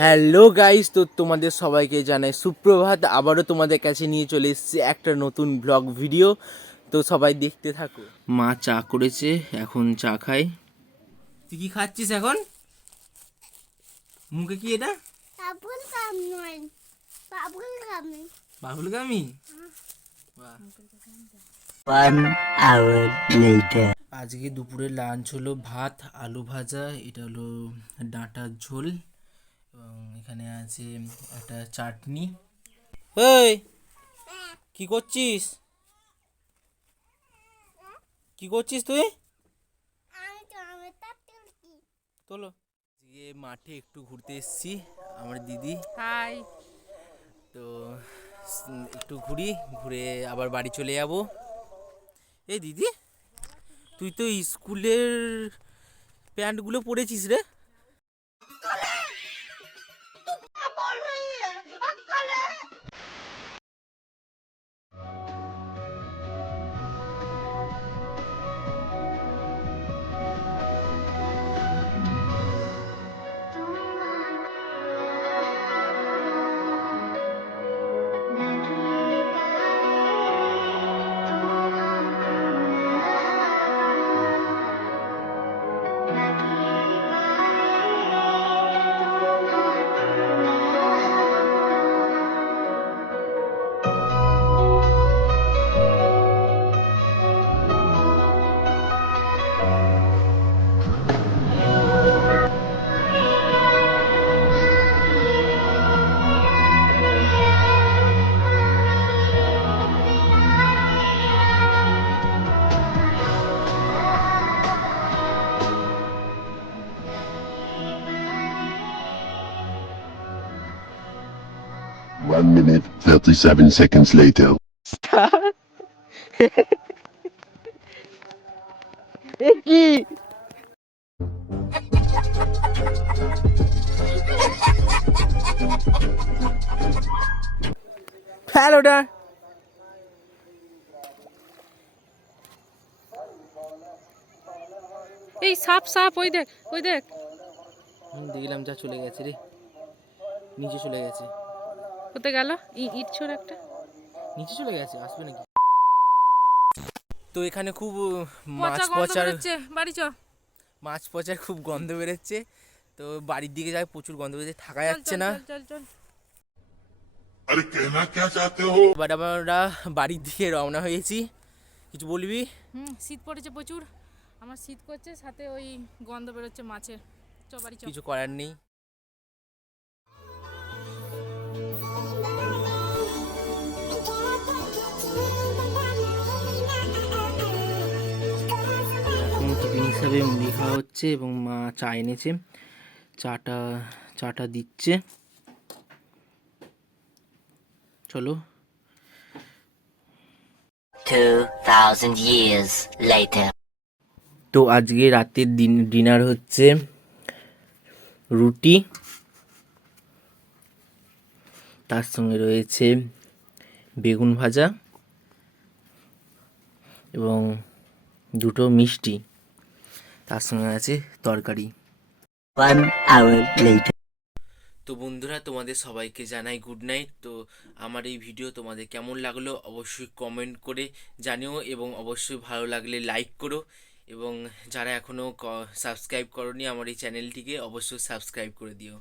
Hello guys, তো তোমাদের সবাইকে জানাই সুপ্রভাত। আবারও তোমাদের কাছে নিয়ে চলে এসেছি একটা নতুন ব্লগ ভিডিও। তো সবাই দেখতে থাকো। মা চা করেছে, এখন চা খাই। তুই কি খাচ্ছিস এখন? মুখে কি এটা? বাবুল গাম নয়, Babul gummy. Babul gummy. One hour later. আজকে দুপুরে লাঞ্চ হলো ভাত, আলু ভাজা, এটা হলো ডাঁটার ঝোল, এবং এখানে আছে একটা চাটনি। এই কি করছিস? কি করছিস তুই? আমি তো আমি তার তুলকি। তোলো। আজকে মাঠে একটু ঘুরতে এসেছি, আমার দিদি। হাই। তো একটু ঘুরে আবার বাড়ি চলে যাব। এই দিদি, তুই তো স্কুলের প্যান্টগুলো পরেছিস রে। One minute, 37 seconds later. হ্যালোটা এই সাপ সাপ, ওই দেখ ওই দেখ। দেখলাম, যা চলে গেছে রে, নিচে চলে গেছে। কোথায় গেল? ইট ছোড় একটা। নিচে চলে গেছে, আসবে নাকি? তো এখানে খুব পচা গন্ধ বেরোচ্ছে, বাড়ি চ। মাছ পচার খুব গন্ধ বেরোচ্ছে। তো বাড়ির দিকে যায়, প্রচুর গন্ধ বেরোচ্ছে, থাকা চল যাচ্ছে চল না। চল চল চল। अरे कहना क्या चाहते हो? এবার আমরা বাড়ির দিকে রওনা হয়েছি। কিছু বলবি? শীত পড়েছে প্রচুর, আমার শীত করছে, সাথে ওই গন্ধ বেরোচ্ছে মাছের। চ বাড়ি চ। কিছু করার নেই। এখন টিফিন হিসাবে মুড়ি খাওয়া হচ্ছে, এবং মা চা এনেছে, চাটা দিচ্ছে। চলো। 2000 years later. তো আজকে রাতের ডিনার হচ্ছে রুটি, তার সঙ্গে রয়েছে বেগুন ভাজা এবং দুটো মিষ্টি, তার সঙ্গে আছে তরকারি। 1 hour later. তো বন্ধুরা, তোমাদের সবাইকে জানাই গুড নাইট। তো আমার এই ভিডিও তোমাদের কেমন লাগলো অবশ্যই কমেন্ট করে জানিও, এবং অবশ্যই ভালো লাগলে লাইক করো, এবং যারা এখনও সাবস্ক্রাইব করোনি আমার এই চ্যানেলটিকে অবশ্যই সাবস্ক্রাইব করে দিও।